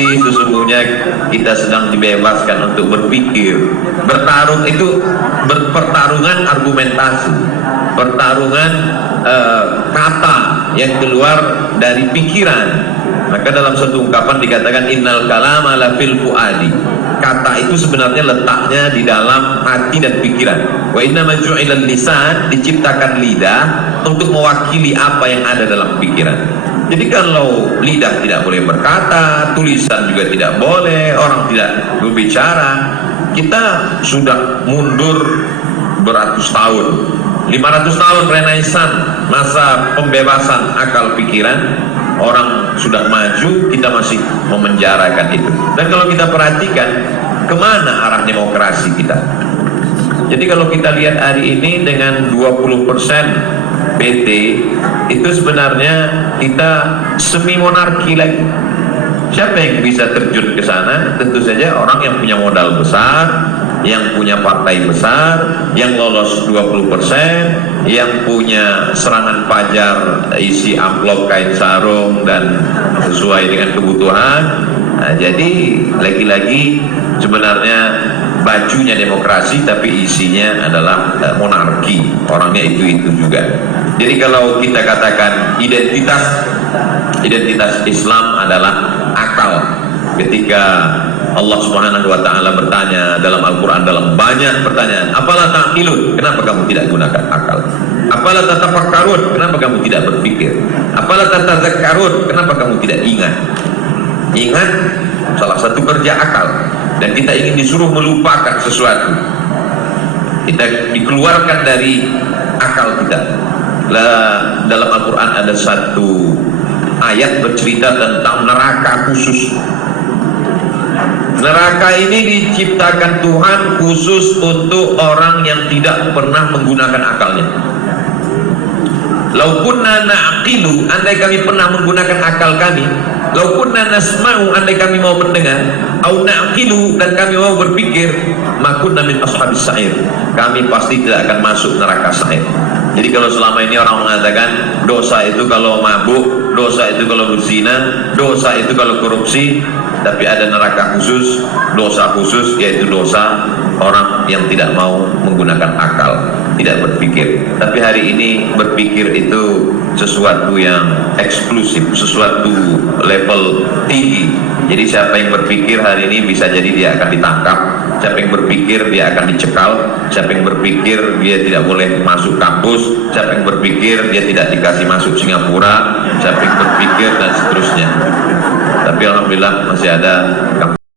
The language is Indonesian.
demokrasi sesungguhnya kita sedang dibebaskan untuk berpikir. Bertarung itu pertarungan argumentasi, pertarungan kata yang keluar dari pikiran. Maka dalam satu ungkapan dikatakan innal kalama la fil fuadi. Kata itu sebenarnya letaknya di dalam hati dan pikiran. Wa inna ma ju'ilal lisan, diciptakan lidah untuk mewakili apa yang ada dalam pikiran. Jadi kalau lidah tidak boleh berkata, tulisan juga tidak boleh, orang tidak berbicara, kita sudah mundur beratus tahun. 500 tahun Renaissance, masa pembebasan akal pikiran, orang sudah maju, kita masih memenjarakan itu. Dan kalau kita perhatikan, kemana arah demokrasi kita? Jadi kalau kita lihat hari ini dengan 20% PT, itu sebenarnya kita semi monarki lagi. Siapa yang bisa terjun ke sana? Tentu saja orang yang punya modal besar, yang punya partai besar, yang lolos 20%, yang punya serangan fajar isi amplop kain sarung dan sesuai dengan kebutuhan. Nah, jadi lagi-lagi sebenarnya bajunya demokrasi tapi isinya adalah monarki, orangnya itu juga. Jadi kalau kita katakan identitas Islam adalah akal, ketika Allah Subhanahu wa taala bertanya dalam Al-Qur'an, dalam banyak pertanyaan, apalah ta'qilun, kenapa kamu tidak gunakan akal? Apalah tatafakkarun, kenapa kamu tidak berpikir? Apalah tatadzakkarun, kenapa kamu tidak ingat? Ingat salah satu kerja akal. Dan kita ingin disuruh melupakan sesuatu, kita dikeluarkan dari akal kita. Dalam Al-Quran ada satu ayat bercerita tentang neraka khusus. Neraka ini diciptakan Tuhan khusus untuk orang yang tidak pernah menggunakan akalnya. Lau kunna na'qilu, andai kami pernah menggunakan akal kami, lau kunna nasma'u, andai kami mau mendengar, au na'qilu, dan kami mau berpikir, makunna min ashabis sa'ir, kami pasti tidak akan masuk neraka sa'ir. Jadi kalau selama ini orang mengatakan dosa itu kalau mabuk, dosa itu kalau berzina, dosa itu kalau korupsi, tapi ada neraka khusus, dosa khusus, yaitu dosa orang yang tidak mau menggunakan akal, tidak berpikir. Tapi hari ini berpikir itu sesuatu yang eksklusif, sesuatu level tinggi. Jadi siapa yang berpikir hari ini bisa jadi dia akan ditangkap, siapa yang berpikir dia akan dicekal, siapa yang berpikir dia tidak boleh masuk kampus, siapa yang berpikir dia tidak dikasih masuk Singapura, siapa yang berpikir dan seterusnya. Tapi alhamdulillah masih ada